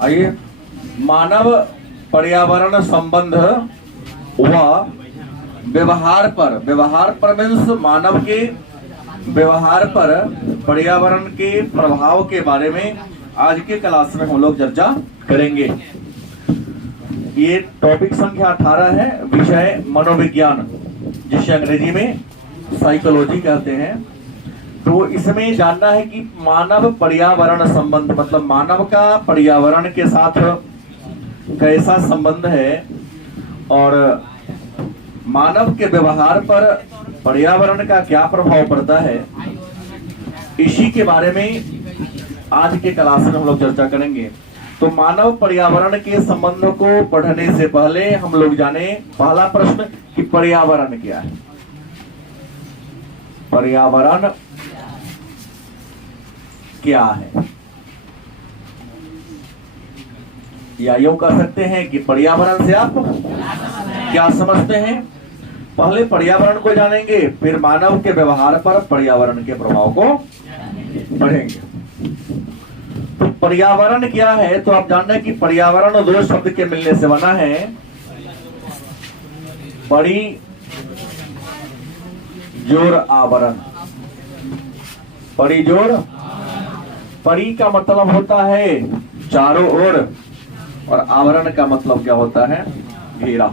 आइए, मानव पर्यावरण संबंध व व्यवहार पर मीन्स मानव के व्यवहार पर पर्यावरण के प्रभाव के बारे में आज के क्लास में हम लोग चर्चा करेंगे। ये टॉपिक संख्या 18 है, विषय मनोविज्ञान, जिसे अंग्रेजी में साइकोलॉजी कहते हैं। तो इसमें जानना है कि मानव पर्यावरण संबंध मतलब मानव का पर्यावरण के साथ कैसा संबंध है और मानव के व्यवहार पर पर्यावरण का क्या प्रभाव पड़ता है, इसी के बारे में आज के क्लास में हम लोग चर्चा करेंगे। तो मानव पर्यावरण के संबंध को पढ़ने से पहले हम लोग जाने पहला प्रश्न कि पर्यावरण क्या है। पर्यावरण क्या है, या यूं कह सकते हैं कि पर्यावरण से आप क्या समझते हैं। पहले पर्यावरण को जानेंगे, फिर मानव के व्यवहार पर पर्यावरण के प्रभाव को पढ़ेंगे। तो पर्यावरण क्या है, तो आप जानते हैं कि पर्यावरण दो शब्द के मिलने से बना है। परि जोर आवरण। परिजोर, परि का मतलब होता है चारों ओर और आवरण का मतलब क्या होता है, घेरा।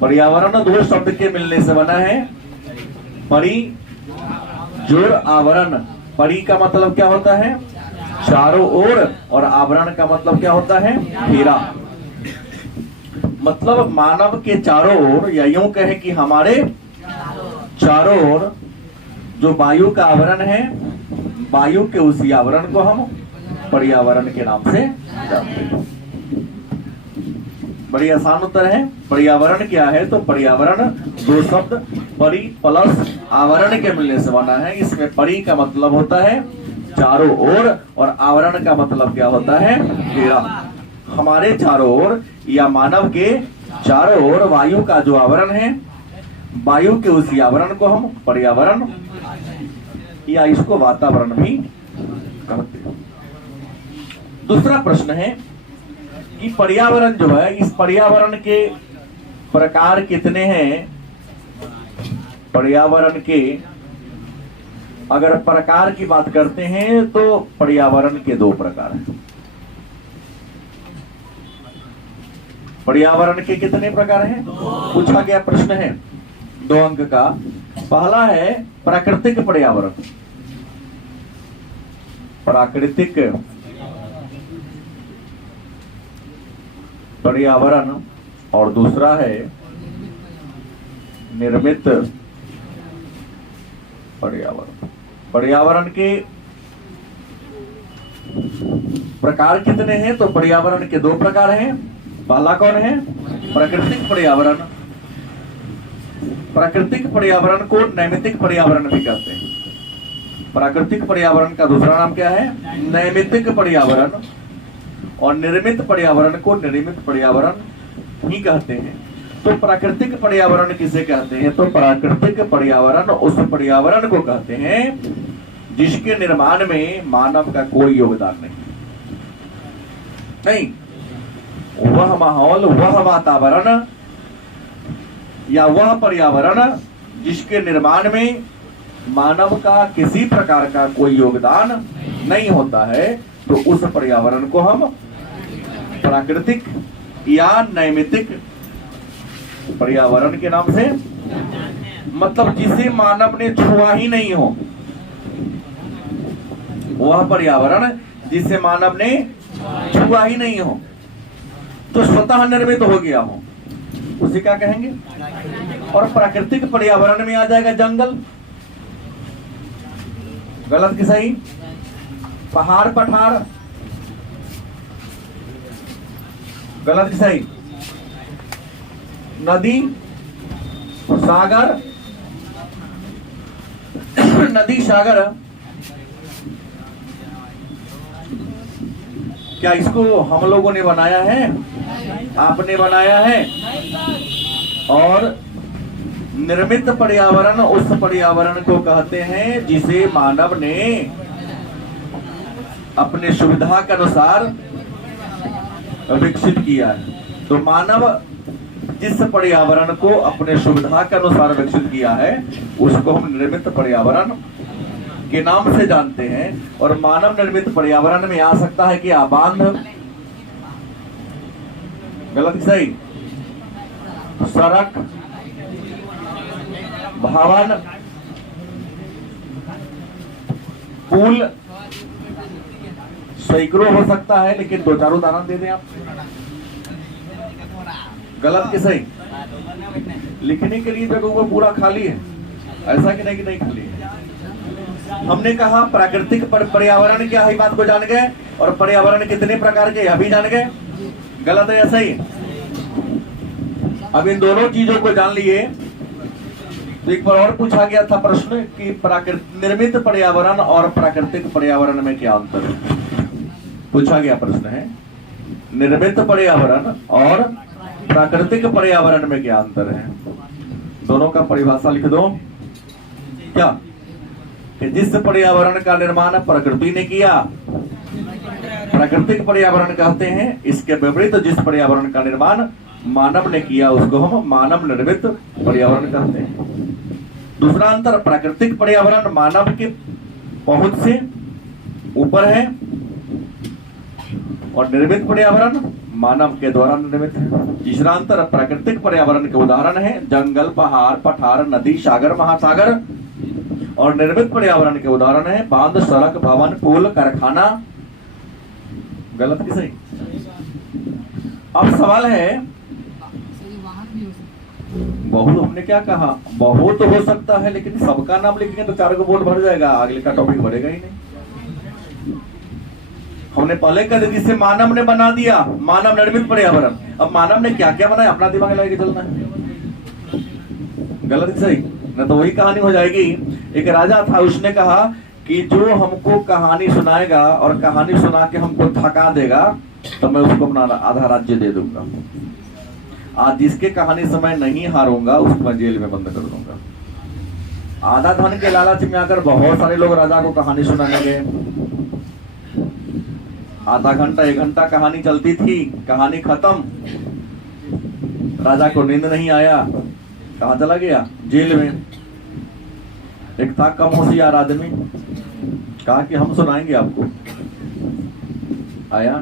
पर्यावरण दो शब्द के मिलने से बना है, परि जोर आवरण। परि का मतलब क्या होता है चारों ओर और आवरण का मतलब क्या होता है घेरा। मतलब मानव के चारों ओर, या यूं कहें कि हमारे चारों ओर जो वायु का आवरण है, वायु के उसी आवरण को हम पर्यावरण के नाम से जानते हैं। बड़ी आसान उत्तर है। पर्यावरण क्या है, तो पर्यावरण दो शब्द परि प्लस आवरण के मिलने से बना है। इसमें परि का मतलब होता है चारों ओर और आवरण का मतलब क्या होता है घेरा। हमारे चारों ओर या मानव के चारों ओर वायु का जो आवरण है, वायु के उसी आवरण को हम पर्यावरण या इसको वातावरण भी कहते हैं। दूसरा प्रश्न है कि पर्यावरण जो है, इस पर्यावरण के प्रकार कितने हैं। पर्यावरण के अगर प्रकार की बात करते हैं तो पर्यावरण के दो प्रकार हैं। पर्यावरण के कितने प्रकार हैं, पूछा गया प्रश्न है 2 अंक का। पहला है प्राकृतिक पर्यावरण, प्राकृतिक पर्यावरण, और दूसरा है निर्मित पर्यावरण। पर्यावरण के प्रकार कितने हैं, तो पर्यावरण के 2 प्रकार हैं। पहला कौन है, प्राकृतिक पर्यावरण। प्राकृतिक पर्यावरण को नैमित्तिक पर्यावरण भी कहते हैं। प्राकृतिक पर्यावरण का दूसरा नाम क्या है, नैमित्तिक पर्यावरण। और निर्मित पर्यावरण को निर्मित पर्यावरण ही कहते हैं। तो प्राकृतिक पर्यावरण किसे कहते हैं, तो प्राकृतिक पर्यावरण उस पर्यावरण को कहते हैं जिसके निर्माण में मानव का कोई योगदान नहीं। वह माहौल, वह वातावरण या वह पर्यावरण जिसके निर्माण में मानव का किसी प्रकार का कोई योगदान नहीं होता है, तो उस पर्यावरण को हम प्राकृतिक या नैमित्तिक पर्यावरण के नाम से, मतलब जिसे मानव ने छुआ ही नहीं हो, वह पर्यावरण जिसे मानव ने छुआ ही नहीं हो, तो स्वतः निर्मित हो गया हो, उसे क्या कहेंगे। और प्राकृतिक पर्यावरण में आ जाएगा जंगल, गलत कि सही, पहाड़ पठार, गलत कि सही, नदी सागर, नदी सागर, क्या इसको हम लोगों ने बनाया है, आपने बनाया है। और निर्मित पर्यावरण उस पर्यावरण को कहते हैं जिसे मानव ने अपने सुविधा के अनुसार विकसित किया है। तो मानव जिस पर्यावरण को अपने सुविधा के अनुसार विकसित किया है उसको हम निर्मित पर्यावरण के नाम से जानते हैं। और मानव निर्मित पर्यावरण में आ सकता है कि बांध, गलत सही, सड़क, भवन, पुल, सैकड़ों हो सकता है, लेकिन दो चार उदाहरण दे दें आप। गलत कि सही? लिखने के लिए जगह वो पूरा खाली है, ऐसा कि नहीं खाली है। हमने कहा प्राकृतिक पर्यावरण क्या है, बात को जान गए, और पर्यावरण कितने प्रकार के यह भी जान गए। गलत है या सही? अब इन दोनों चीजों को जान लिए तो एक बार और पूछा गया था प्रश्न कि निर्मित पर्यावरण और प्राकृतिक पर्यावरण में क्या अंतर है। पूछा गया प्रश्न है निर्मित पर्यावरण और प्राकृतिक पर्यावरण में क्या अंतर है। दोनों का परिभाषा लिख दो। क्या कि जिस पर्यावरण का निर्माण प्रकृति ने किया प्राकृतिक पर्यावरण कहते हैं, इसके विपरीत जिस पर्यावरण का निर्माण मानव ने किया उसको हम मानव निर्मित पर्यावरण कहते हैं। दूसरा अंतर, प्राकृतिक पर्यावरण मानव के पहुंच से ऊपर है और निर्मित पर्यावरण मानव के द्वारा निर्मित है। तीसरा अंतर, प्राकृतिक पर्यावरण के उदाहरण है जंगल, पहाड़, पठार, नदी, सागर, महासागर, और निर्मित पर्यावरण के उदाहरण है बांध, सड़क, भवन, पुल, कारखाना। गलत कि सही? अब सवाल है बहुत, हमने क्या कहा, बहुत हो सकता है, लेकिन सबका नाम लिखेंगे तो 4 को वोट भर जाएगा, अगले का टॉपिक भरेगा ही नहीं। हमने पहले कह दिया जिसे मानव ने बना दिया, मानव निर्मित पर्यावरण। अब मानव ने क्या क्या बनाया, अपना दिमाग लगा के चलना है। गलत सही? न तो वही कहानी हो जाएगी। एक राजा था, उसने कहा कि जो हमको कहानी सुनाएगा और कहानी सुना के हमको थका देगा तो मैं उसको अपना आधा राज्य दे दूंगा। आज जिसके कहानी से मैं नहीं हारूंगा उसको मैं जेल में बंद कर दूंगा। आधा धन के लालच में आकर बहुत सारे लोग राजा को कहानी सुनाने गए। आधा घंटा 1 घंटा कहानी चलती थी, कहानी खत्म, राजा को नींद नहीं आया, कहाँ चला गया? जेल में। एक था कम होशियार आदमी, कहा कि हम सुनाएंगे आपको। आया,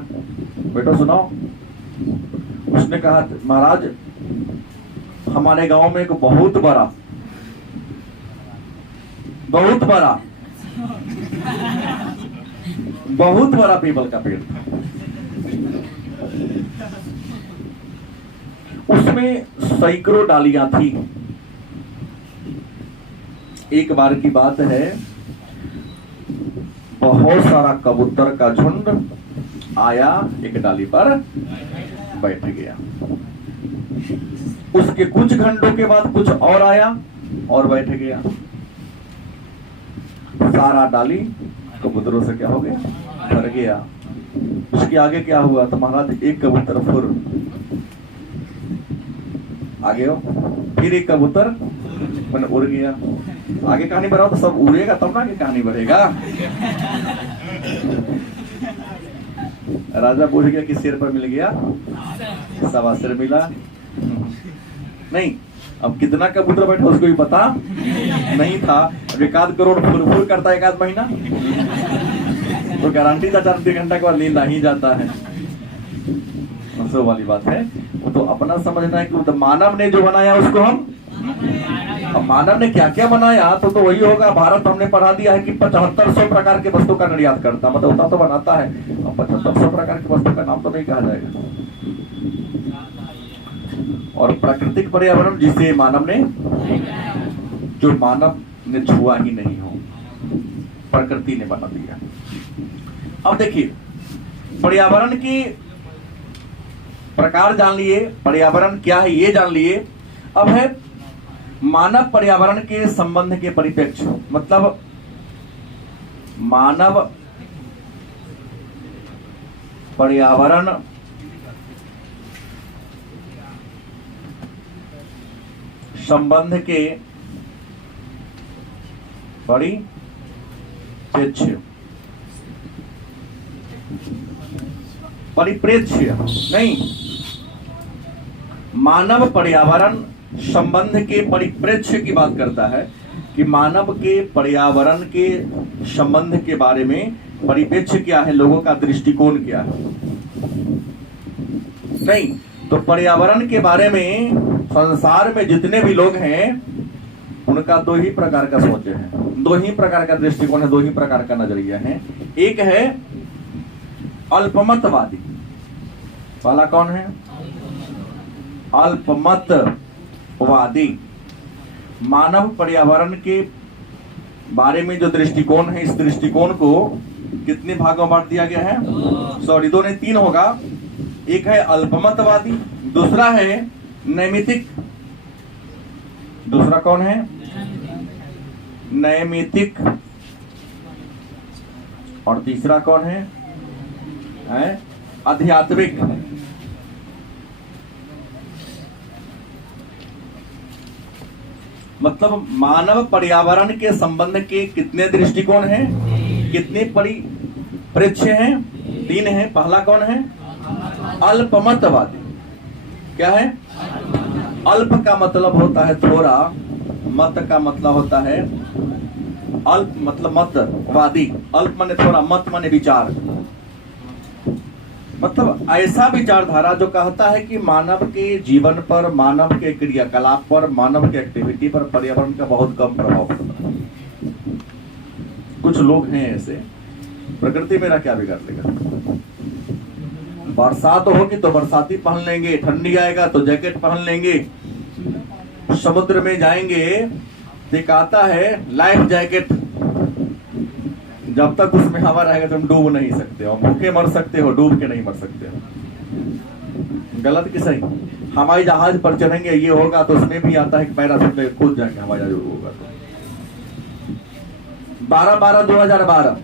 बेटो सुनाओ। उसने कहा महाराज हमारे गांव में एक बहुत बड़ा पीपल का पेड़ था। उसमें सैकड़ों डालियां थी। एक बार की बात है, बहुत सारा कबूतर का झुंड आया, एक डाली पर बैठ गया। उसके कुछ घंटों के बाद कुछ और आया और बैठ गया। सारा डाली कबूतरों से क्या हो गया? भर गया। उसके आगे क्या हुआ? तो महाराज एक कबूतर फुर आगे हो, फिर एक कबूतर मैंने उड़ गया। आगे कहानी बढ़ाओ तो सब उड़ेगा तब ना आगे कहानी बढ़ेगा। राजा बोल गया कि सिर पर मिल गया, सवा सिर मिला नहीं। अब कितना कबूतर बैठा उसको भी पता नहीं था। अब 1 करोड़ फुर करता है 1 महीना तो गारंटी था 4-3 घंटा के बाद नींद आ ही जाता है। सो वाली बात है, वो तो अपना समझना है कि वो तो मानव ने जो बनाया उसको हम, अब मानव ने क्या क्या बनाया तो वही होगा। भारत हमने पढ़ा दिया है कि 7500 प्रकार के वस्तु का निर्यात करता, मतलब उतना तो बनाता है। अब 7500 प्रकार की वस्तु का नाम तो नहीं कहा जाएगा। और प्राकृतिक पर्यावरण जिसे मानव ने, जो मानव ने छुआ ही नहीं हो, प्रकृति ने बना दिया। अब देखिए पर्यावरण की प्रकार जान लिए, पर्यावरण क्या है ये जान लिए। अब है मानव पर्यावरण के संबंध के परिप्रेक्ष्य, मतलब मानव पर्यावरण संबंध के परिप्रेक्ष्य। परिप्रेक्ष्य नहीं, मानव पर्यावरण संबंध के परिप्रेक्ष्य की बात करता है कि मानव के पर्यावरण के संबंध के बारे में परिप्रेक्ष्य क्या है, लोगों का दृष्टिकोण क्या है। नहीं तो पर्यावरण के बारे में संसार में जितने भी लोग हैं उनका दो ही प्रकार का सोच है, दो ही प्रकार का दृष्टिकोण है, दो ही प्रकार का नजरिया है। एक है अल्पमतवादी। पहला कौन है? अल्पमतवादी। मानव पर्यावरण के बारे में जो दृष्टिकोण है, इस दृष्टिकोण को कितने भागों में बांट दिया गया है? सॉरी, दो नहीं तीन होगा। एक है अल्पमतवादी, दूसरा है नैमितिक। दूसरा कौन है? नैमितिक। और तीसरा कौन है? आध्यात्मिक। मतलब मानव पर्यावरण के संबंध के कितने दृष्टिकोण हैं, कितने परिप्रेक्ष्य हैं? तीन हैं। पहला कौन है? अल्पमतवादी। क्या है? अल्प का मतलब होता है थोड़ा, मत का मतलब होता है अल्प मतलब मतवादी। अल्प माने थोड़ा, मत माने विचार। मतलब ऐसा विचारधारा जो कहता है कि मानव के जीवन पर, मानव के क्रियाकलाप पर, मानव के एक्टिविटी पर पर्यावरण का बहुत कम प्रभाव पड़ता है। कुछ लोग हैं ऐसे, प्रकृति मेरा क्या बिगाड़ लेगा। बरसात होगी तो बरसाती पहन लेंगे, ठंडी आएगा तो जैकेट पहन लेंगे। समुद्र में जाएंगे तो एक आता है लाइफ जैकेट, जब तक उसमें हवा रहेगा तुम डूब नहीं सकते हो। भूखे मर सकते हो, डूब के नहीं मर सकते हो। गलत कि सही? हवाई जहाज पर चढ़ेंगे, ये होगा तो उसमें भी आता है कि पैराशूट लेकर कूद जाएंगे हवाई जहाज होगा तो। 12/12/2012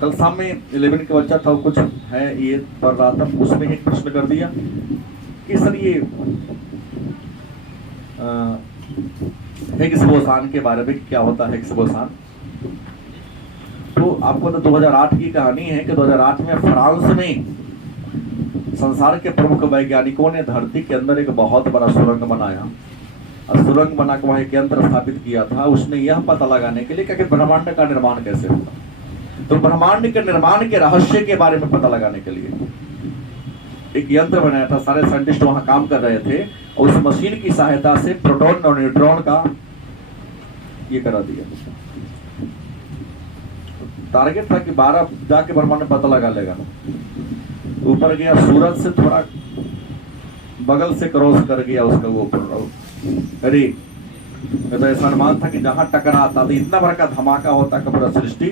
कल शाम में 11 का बच्चा था, कुछ है ये पढ़ रहा था, उसमें एक प्रश्न कर दिया कि सर ये हिग्स बोसान के बारे में क्या होता है हिग्स बोसान। तो आपको तो 2008 की कहानी है कि 2008 में फ्रांस में संसार के प्रमुख वैज्ञानिकों ने धरती के अंदर एक बहुत बड़ा सुरंग बनाया और सुरंग बना के वहां एक यंत्र स्थापित किया था। उसने यह पता लगाने के लिए कि ब्रह्मांड का निर्माण कैसे होता, तो ब्रह्मांड के निर्माण के रहस्य के बारे में पता लगाने के लिए एक यंत्र बनाया था। सारे साइंटिस्ट वहां काम कर रहे थे और उस मशीन की सहायता से प्रोटॉन और न्यूट्रॉन का ये करा दिया। टारगेट था कि 12 जाके ब्रह्मांड में पता लगा लेगा। ऊपर गया, सूरज से थोड़ा बगल से क्रॉस कर गया उसका वो अरे तो ऐसा अनुमान था कि जहां टकराता तो इतना बड़ा का धमाका होता कि पूरा सृष्टि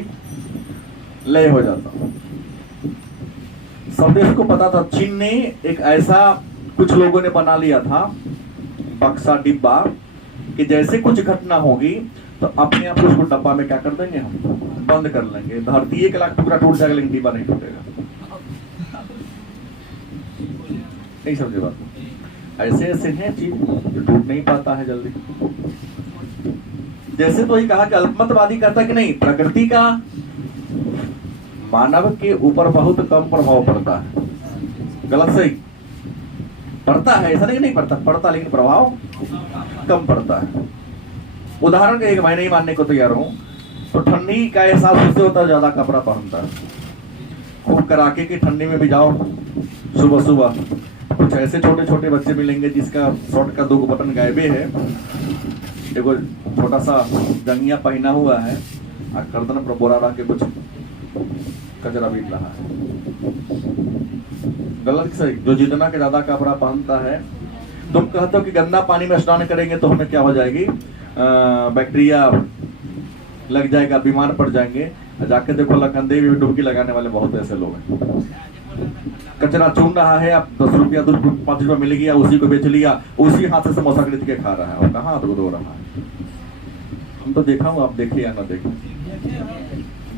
लय हो जाता। सब देश को पता था। चीन ने एक ऐसा कुछ लोगों ने बना लिया था बक्सा डिब्बा कि जैसे कुछ घटना होगी तो अपने आप उसको डब्बा में क्या कर देंगे, हम बंद कर लेंगे। धरती 1 लाख टुकड़ा टूट जाएगा लेकिन डिब्बा नहीं टूटेगा। नहीं समझे बात? ऐसे ऐसे हैं चीज जो टूट नहीं पाता है जल्दी। जैसे तो ही कहा कि अल्पमतवादी कहता कि नहीं, प्रकृति का मानव के ऊपर बहुत कम प्रभाव पड़ता है। गलत सही? पड़ता है, ऐसा नहीं पड़ता, पड़ता लेकिन प्रभाव कम पड़ता है। उदाहरण के एक मैं नहीं मानने को तैयार हूं तो ठंडी का एहसास उससे होता है ज्यादा कपड़ा पहनता है। खूब कड़ाके की ठंडी में भी जाओ सुबह सुबह, कुछ ऐसे छोटे छोटे बच्चे मिलेंगे जिसका शर्ट का 2 बटन गायबे है, एगो छोटा सा जंगिया पहना हुआ है और गर्दन पर बोरा रख के कुछ कचरा बीट रहा है। गलत सही? जो जितना के ज्यादा कपड़ा पहनता है, तुम कहते हो कि गंदा पानी में स्नान करेंगे तो हमें क्या हो जाएगी, बैक्टीरिया लग जाएगा, बीमार पड़ जाएंगे। जाके देखो लखनदेवी में डुबकी लगाने वाले बहुत ऐसे लोग हैं। कचरा चुन रहा है, आप 10 रुपया 5 रुपया मिल गया, उसी को बेच लिया, उसी हाथ से समोसा खरीद के खा रहा है और कहाँ हाथ धो रहा है। हम तो देखा हूँ, आप देखे या ना देखे,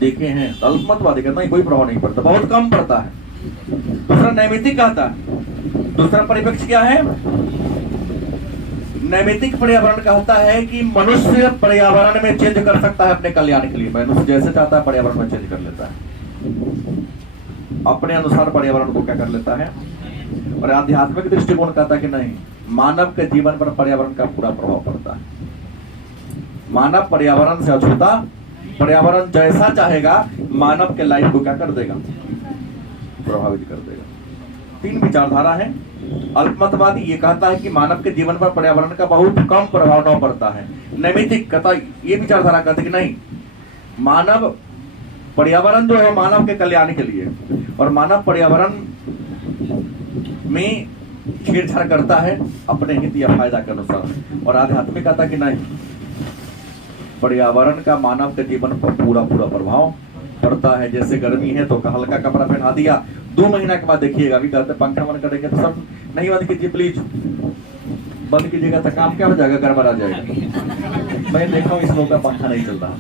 देखे हैं। अल्पमतवादी कहता है कोई प्रभाव नहीं पड़ता, बहुत कम पड़ता है। दूसरा नैमितिक कहता है। दूसरा परिप्रेक्ष्य क्या है? नैमितिक पर्यावरण कहता है कि मनुष्य पर्यावरण में चेंज कर सकता है अपने कल्याण के लिए। मनुष्य जैसे चाहता है पर्यावरण में चेंज कर लेता है। अपने अनुसार पर्यावरण को क्या कर लेता है। और आध्यात्मिक दृष्टिकोण कहता है कि नहीं, मानव के जीवन पर पर्यावरण का पूरा प्रभाव पड़ता है। मानव पर्यावरण से अछूता, पर्यावरण जैसा चाहेगा मानव के लाइफ को क्या कर देगा, प्रभावित कर देगा। 3 विचारधारा है। अल्पमतवादी ये कहता है कि मानव के जीवन पर पर्यावरण का बहुत कम प्रभाव न पड़ता है। नैमित्तिक कहता ये विचारधारा कहते कि नहीं, मानव पर्यावरण जो है मानव के कल्याण के लिए, और मानव पर्यावरण में छेड़छाड़ करता है अपने हित या फायदा के अनुसार। और आध्यात्मिक कहता कि नहीं, पर्यावरण का मानव के जीवन पर पूरा पूरा प्रभाव पड़ता है। जैसे गर्मी है तो हल्का कपड़ा पहना दिया, 2 महीना के बाद देखिएगा अभी कहते पंखा बंद करेंगे तो सब नहीं बंद कीजिए प्लीज, बंद कीजिएगा तो काम क्या हो जाएगा, गड़बड़ आ जाएगा। मैं देखा हूँ इस लोग का पंखा नहीं चल रहा।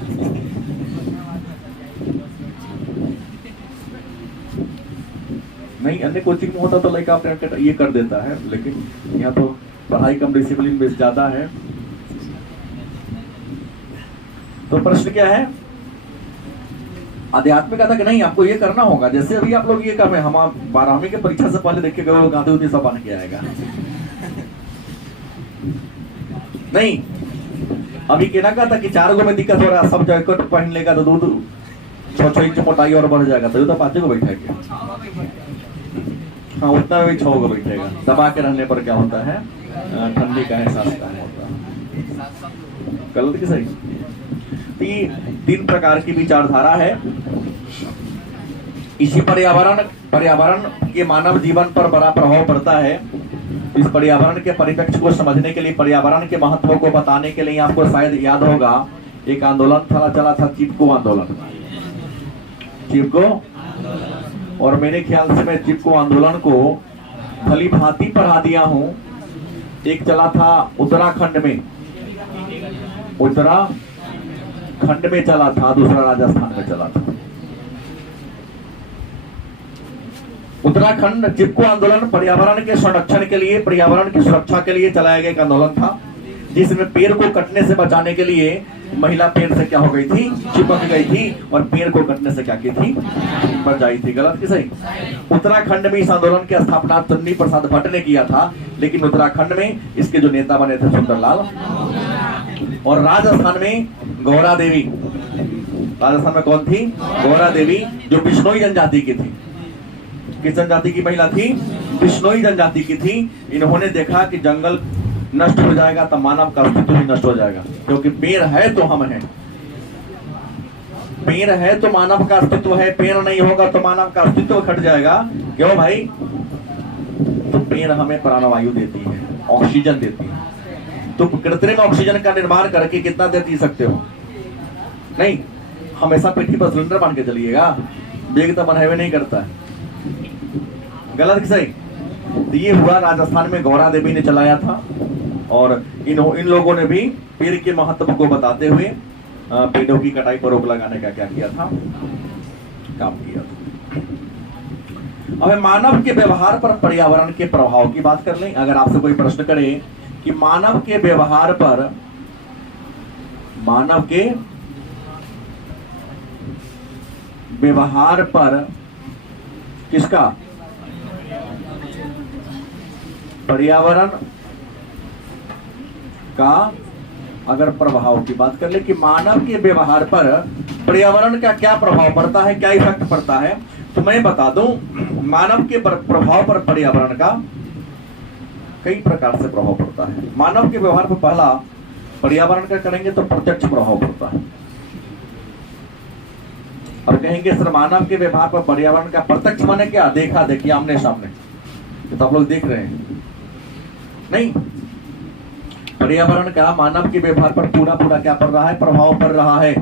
नहीं अन्य कोचिंग में होता तो लाइक आप ये कर देता है, लेकिन यहाँ तो पढ़ाई कम, डिसिप्लिन बेस ज्यादा है। तो प्रश्न क्या है, आध्यात्मिक था कि नहीं आपको ये करना होगा। जैसे अभी आप लोग ये कर रहे हैं, हम 12वीं के परीक्षा से पहले देखिए गए गांधी उदी सब बन के आएगा। नहीं अभी कहना का था कि 4 गो में दिक्कत हो रहा है, सब जैकेट पहन लेगा तो 2-6 इंच मोटाई और बढ़ जाएगा, तो 5 को बैठेगा। हाँ उतना भी 6 को बैठेगा। दबा के रहने पर क्या होता है, ठंडी का एहसास होता है। गलत कि सही? 3 प्रकार की विचारधारा है। इसी पर्यावरण के मानव जीवन पर बड़ा प्रभाव पड़ता है। इस पर्यावरण के परिप्रेक्ष्य को समझने के लिए, पर्यावरण के महत्व को बताने के लिए आपको शायद याद होगा एक आंदोलन चला था, चिपको आंदोलन। चिपको, और मेरे ख्याल से मैं चिपको आंदोलन को भली भांति पढ़ा दिया हूं। एक चला था उत्तराखंड में, उत्तराखंड में चला था, दूसरा राजस्थान में चला था। उत्तराखंड चिपको आंदोलन पर्यावरण के संरक्षण के लिए, पर्यावरण की सुरक्षा के लिए चलाया गया एक आंदोलन था, जिसमें पेड़ को कटने से बचाने के लिए महिला पेड़ से क्या हो गई थी, चिपक गई थी, और पेड़ को कटने से क्या की थी, बचाई थी। गलत कि सही? उत्तराखंड में इस आंदोलन की स्थापना चन्नी प्रसाद भट्ट ने किया था, लेकिन उत्तराखंड में इसके जो नेता बने थे सुंदरलाल, और राजस्थान में गौरा देवी। राजस्थान में कौन थी? गौरा देवी, जो बिश्नोई जनजाति की थी। किस जनजाति की महिला थी? बिश्नोई जनजाति की थी। इन्होंने देखा कि जंगल नष्ट हो जाएगा तो मानव का अस्तित्व भी नष्ट हो जाएगा, क्योंकि पेड़ है तो हम हैं, पेड़ है तो मानव का अस्तित्व है, पेड़ नहीं होगा तो मानव का अस्तित्व घट जाएगा। क्यों भाई? तो पेड़ हमें प्राणवायु देती है, ऑक्सीजन देती है। तो कृत्रिम ऑक्सीजन का निर्माण करके कितना देर जी सकते हो? नहीं, हमेशा पेटी पर सिलेंडर बांध के चलिएगा, बेग तो बनाए हुए नहीं करता है। गलत कि सही? तो ये हुआ राजस्थान में गौरा देवी ने चलाया था, और इन लोगों ने भी पेड़ के महत्व को बताते हुए पेड़ों की कटाई पर रोक लगाने का क्या किया था, काम किया था। अब मानव के व्यवहार पर पर्यावरण के प्रभाव की बात कर लें। अगर आपसे कोई प्रश्न करे कि मानव के व्यवहार पर, मानव के व्यवहार पर किसका, पर्यावरण का अगर प्रभाव की बात कर ले कि मानव के व्यवहार पर पर्यावरण का क्या प्रभाव पड़ता है, क्या इफेक्ट पड़ता है, तो मैं बता दूं मानव के प्रभाव पर पर्यावरण का कई प्रकार से प्रभाव पड़ता है। मानव के व्यवहार पर पहला पर्यावरण का करेंगे तो प्रत्यक्ष प्रभाव पड़ता है। अब कहेंगे सर मानव के व्यवहार पर पर्यावरण का प्रत्यक्ष माने क्या? देखा देखिए आमने सामने, तो आप लोग देख रहे हैं। नहीं, पर्यावरण का मानव के व्यवहार पर पूरा पूरा क्या पड़ रहा है, प्रभाव पड़ रहा है।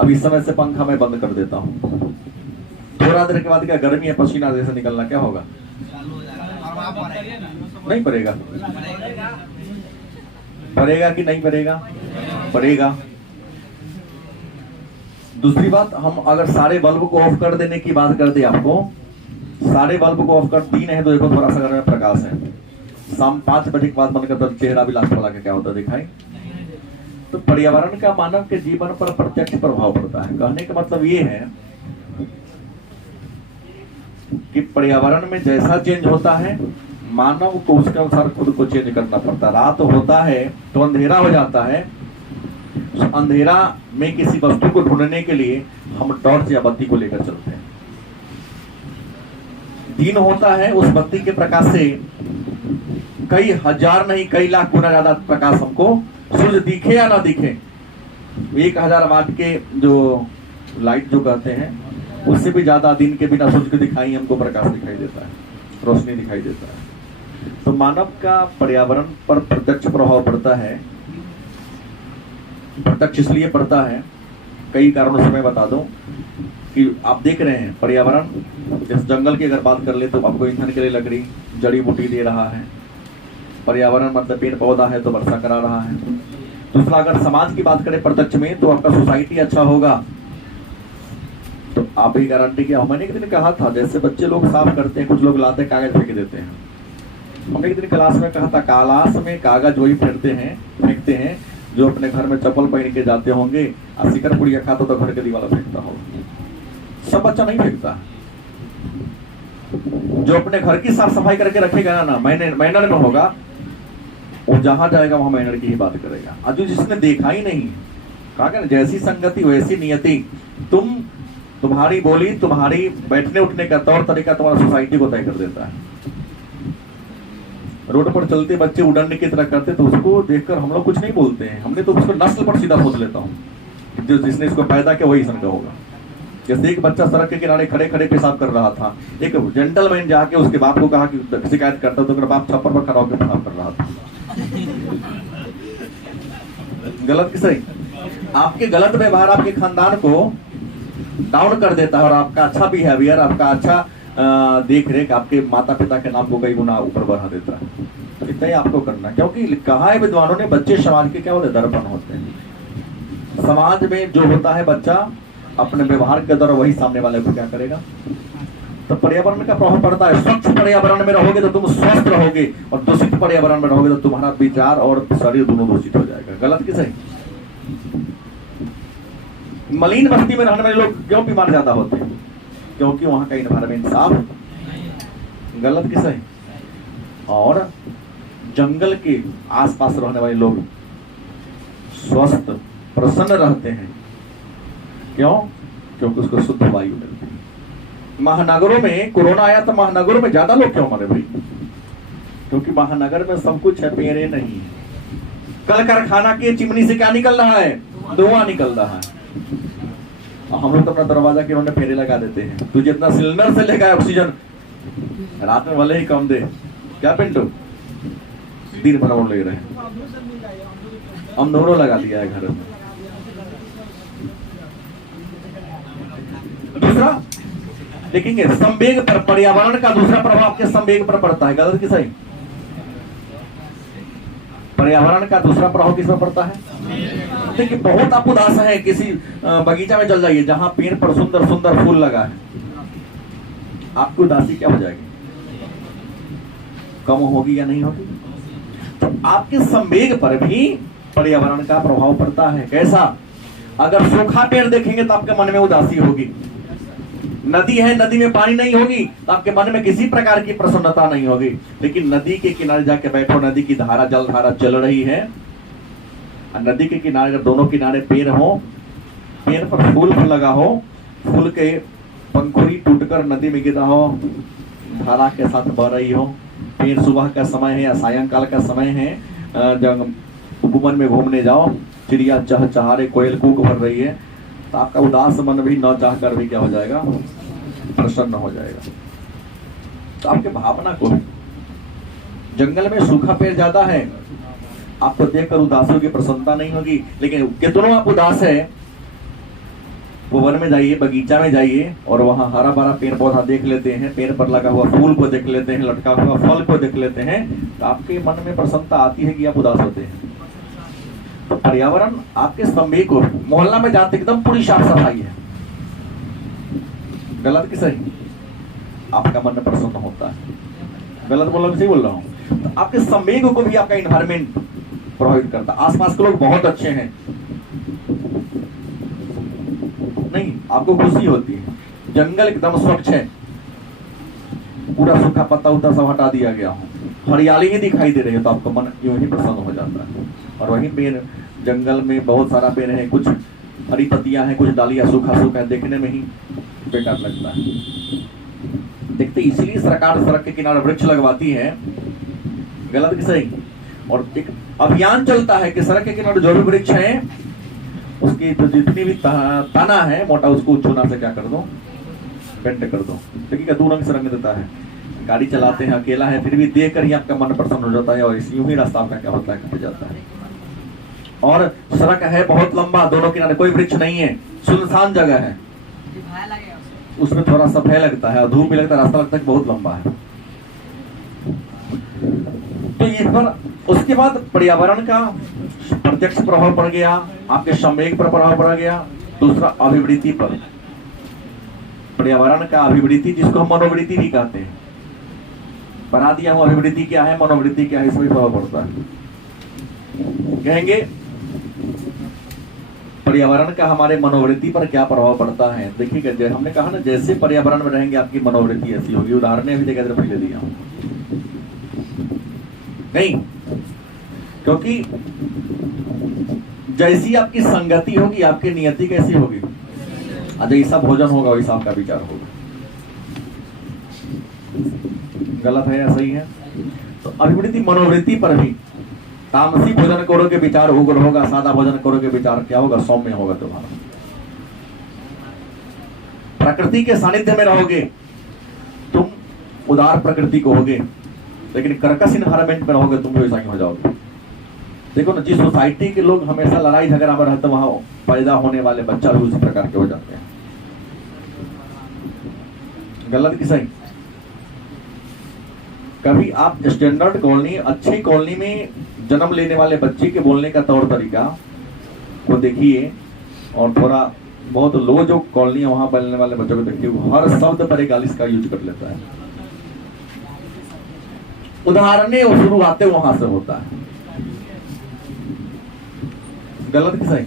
अब इस समय से पंखा मैं बंद कर देता हूं, थोड़ा देर के बाद क्या गर्मी है, पसीना जैसे निकलना, क्या होगा? नहीं पड़ेगा? पड़ेगा कि नहीं पड़ेगा? पड़ेगा। दूसरी बात, हम अगर सारे बल्ब को ऑफ कर देने की बात करते आपको, सारे बल्ब को ऑफ कर, 3 है तो देखो थोड़ा सा घर में प्रकाश है, शाम 5 बजे के बाद बंद कर, चेहरा भी लास्ट वाला क्या होता दिखाई। तो पर्यावरण का मानव के जीवन पर प्रत्यक्ष प्रभाव पड़ता है। कहने का मतलब ये है कि पर्यावरण में जैसा चेंज होता है मानव को उसके अनुसार खुद को चेंज करना पड़ता है। रात होता है तो अंधेरा हो जाता है, उस अंधेरा में किसी वस्तु को ढूंढने के लिए हम टॉर्च या बत्ती को लेकर चलते हैं। दिन होता है, उस बत्ती के प्रकाश से कई हजार नहीं कई लाख गुना ज्यादा प्रकाश हमको सूर्य दिखे या ना दिखे। 1000 वाट के जो लाइट जो कहते हैं उससे भी ज्यादा दिन के बिना सूर्य के दिखाई हमको प्रकाश दिखाई देता है, रोशनी दिखाई देता है। तो मानव का पर्यावरण पर प्रत्यक्ष प्रभाव पड़ता है। प्रत्यक्ष इसलिए पड़ता है, कई कारणों से मैं बता दूं कि आप देख रहे हैं पर्यावरण, इस जंगल की अगर बात कर ले तो आपको ईंधन के लिए लकड़ी जड़ी बूटी दे रहा है। पर्यावरण मतलब पेड़ पौधा है तो वर्षा करा रहा है। दूसरा, अगर समाज की बात करें प्रत्यक्ष में तो आपका सोसाइटी अच्छा होगा तो आप ही गारंटी किया। मैंने एक दिन कहा था, जैसे बच्चे लोग साफ करते हैं, कुछ लोग लाते कागज फेंक देते हैं। हमने एक दिन क्लास में कहा था, कालास में कागज वही फेंकते हैं जो अपने घर में चप्पल पहन के जाते होंगे और शिकर पुड़िया खाता तो घर के दीवार फेंकता होगा। सब बच्चा नहीं फेंकता। जो अपने घर की साफ सफाई करके रखेगा ना मैनर में होगा, वो जहां जाएगा वहां मैनर की ही बात करेगा। और जो जिसने देखा ही नहीं, कहा ना जैसी संगति वैसी नियति। तुम्हारी बोली, तुम्हारी बैठने उठने का तौर तरीका तुम्हारा सोसाइटी को तय कर देता है। रोड पर चलते बच्चे उड़ने की तरह करते तो उसको देखकर हम लोग कुछ नहीं बोलते हैं, हमने तो उसको नस्ल पर सीधा सोच लेता हूँ। जिसने इसको पैदा किया वही सन का होगा। जैसे एक बच्चा सड़क के किनारे खड़े खड़े पेशाब कर रहा था, एक जेंटलमैन जाके उसके बाप को कहा कि शिकायत करता, तो बाप छप्पर पर खड़ा होकर पेशाब कर रहा था। गलत कि सही? आपके गलत व्यवहार आपके खानदान को डाउन कर देता है और आपका अच्छा बिहेवियर, आपका अच्छा देख रेख आपके माता पिता के नाम को कई गुना ऊपर बढ़ा देता है। तो इतना ही आपको करना, क्योंकि कहा है विद्वानों ने, बच्चे समाज के क्या होते हैं? दर्पण होते हैं। समाज में जो होता है बच्चा अपने व्यवहार के द्वारा वही सामने वाले को क्या करेगा। तो पर्यावरण का प्रभाव पड़ता है। स्वच्छ पर्यावरण में रहोगे तो तुम स्वस्थ रहोगे, और दूषित पर्यावरण में रहोगे तो तुम्हारा विचार और शरीर दोनों दूषित हो जाएगा। गलत कि सही? मलिन बस्ती में रहने वाले लोग क्यों बीमार ज्यादा होते हैं? क्योंकि वहां का एनवायरमेंट साफ। गलत कि सही? और जंगल के आसपास रहने वाले लोग स्वस्थ प्रसन्न रहते हैं। क्यों? क्योंकि उसको शुद्ध वायु मिलती है। महानगरों में कोरोना आया तो महानगरों में ज्यादा लोग क्यों मरे भाई? क्योंकि महानगर में सब कुछ है, पेड़े नहीं है। कल कारखाना के चिमनी से क्या निकल रहा है? धुआं निकल रहा है। हम लोग तो अपना दरवाजा के उन्होंने फेरे लगा देते हैं। तू जितना सिलेंडर से लेगा ऑक्सीजन रात में भले ही कम दे, क्या पिंटू दिन भर और ले रहे हैं। हम दोनों लगा दिया है घर में। दूसरा देखेंगे संवेग पर, पर्यावरण का दूसरा प्रभाव के संवेग पर पड़ता है। गलत कि सही? पर्यावरण का दूसरा प्रभाव किस पर पड़ता है? देखिए बहुत आप उदास है, किसी बगीचा में चल जाइए जहां पेड़ पर सुंदर सुंदर फूल लगा है, आपकी उदासी क्या हो जाएगी? कम होगी या नहीं होगी? तो आपके संवेग पर भी पर्यावरण का प्रभाव पड़ता है। कैसा? अगर सूखा पेड़ देखेंगे तो आपके मन में उदासी होगी। नदी है, नदी में पानी नहीं होगी तो आपके मन में किसी प्रकार की प्रसन्नता नहीं होगी। लेकिन नदी के किनारे जाके बैठो, नदी की धारा जल धारा चल रही है, नदी के किनारे अगर दोनों किनारे पेड़ हो, पेड़ पर फूल लगा हो, फूल के पंखुड़ी टूटकर नदी में गिरा हो, धारा के साथ बह रही हो, पेड़ सुबह का समय है या सायंकाल का समय है, जब उपवन में घूमने जाओ, चिड़िया चहचहा रही, कोयल कूक भर रही है, तो आपका उदास मन भी न चाह कर भी क्या हो जाएगा? प्रसन्न हो जाएगा। तो आपके भावना को, जंगल में सूखा पेड़ ज्यादा है, आपको देखकर उदास होगी, प्रसन्नता नहीं होगी। लेकिन कितनों आप उदास है, वो वन में जाइए, बगीचा में जाइए और वहां हरा भरा पेड़ पौधा देख लेते हैं, पेड़ पर लगा हुआ फूल को देख लेते हैं, लटका हुआ फल को देख लेते हैं, तो आपके मन में प्रसन्नता आती है कि आप उदास होते हैं। तो पर्यावरण आपके संवेग को, मोहल्ला में जाते एकदम पूरी साफ सफाई है, गलत कि सही? आपका मन प्रसन्न होता है। गलत बोल रहा हूं, सही बोल रहा हूं? तो आपके संवेग को भी आपका एनवायरमेंट प्रभावित करता है। आसपास के लोग बहुत अच्छे हैं, नहीं आपको खुशी होती है। जंगल एकदम स्वच्छ है, पूरा सूखा पत्ता उत्ता सब हटा दिया गया हो, हरियाली ही दिखाई दे रही है, तो आपका मन यूं ही प्रसन्न हो जाता है। और वहीं पेड़, जंगल में बहुत सारा पेड़ है, कुछ हरी पत्तियां हैं, कुछ डालियां सूखा सूखा है, देखने में ही बेकार लगता है। देखते इसलिए सरकार सड़क के किनारे वृक्ष लगवाती है, गलत कि सही? और एक अभियान चलता है कि सड़क के किनारे जो भी वृक्ष है उसकी जो जितनी भी तना है मोटा, उसको चूना से क्या कर दो, पेंट कर दो। देखिए दो रंग से रंग देता है। गाड़ी चलाते हैं, अकेला है, फिर भी देख कर ही आपका मन प्रसन्न हो जाता है और यूं ही रास्ता आपका क्या होता है, कट जाता है। और सड़क है बहुत लंबा, दोनों किनारे कोई वृक्ष नहीं है, सुनसान जगह है, उसमें थोड़ा सा भय लगता है और धूप भी लगता है, रास्ता लगता है बहुत लंबा है। तो ये पर उसके बाद पर्यावरण का प्रत्यक्ष प्रभाव पड़ गया, आपके संवेग पर प्रभाव पड़ गया। दूसरा अभिवृत्ति पर, पर्यावरण का अभिवृत्ति जिसको हम मनोवृत्ति भी कहते हैं, बना दिया हूं अभिवृत्ति क्या है, मनोवृत्ति क्या है, इसमें प्रभाव पड़ता है। कहेंगे पर्यावरण का हमारे मनोवृत्ति पर क्या प्रभाव पड़ता है। देखिएगा, हमने कहा ना जैसे पर्यावरण में रहेंगे आपकी मनोवृत्ति ऐसी होगी। उदाहरण भी जगह पहले दिया हूं नहीं, क्योंकि जैसी आपकी संगति होगी आपकी नियति कैसी होगी, जैसा भोजन होगा वैसा आपका विचार होगा। गलत है या सही है? तो अभिवृत्ति मनोवृत्ति पर भी, तामसी भोजन करोगे विचार उग्र होगा, सादा भोजन करोगे विचार क्या होगा, सौम्य होगा तुम्हारा। प्रकृति के सानिध्य में रहोगे तुम उदार प्रकृति को होगे, लेकिन कर्कश इन्वायरमेंट में रहोगे तुम भी वैसा ही हो जाओगे। देखो ना, जिस सोसाइटी के लोग हमेशा लड़ाई झगड़ा में रहते वहां पैदा होने वाले बच्चा भी उसी प्रकार के हो जाते हैं। गलत कि सही? कभी आप स्टैंडर्ड कॉलोनी, अच्छी कॉलोनी में जन्म लेने वाले बच्चे के बोलने का तौर तरीका को देखिए, और थोड़ा बहुत लो जो कॉलोनी है वहां बोलने वाले बच्चों को देखिए, हर शब्द पर एक गालिस का यूज कर लेता है। उदाहरणें शुरुआतें वहां से होता है। गलत कि सही?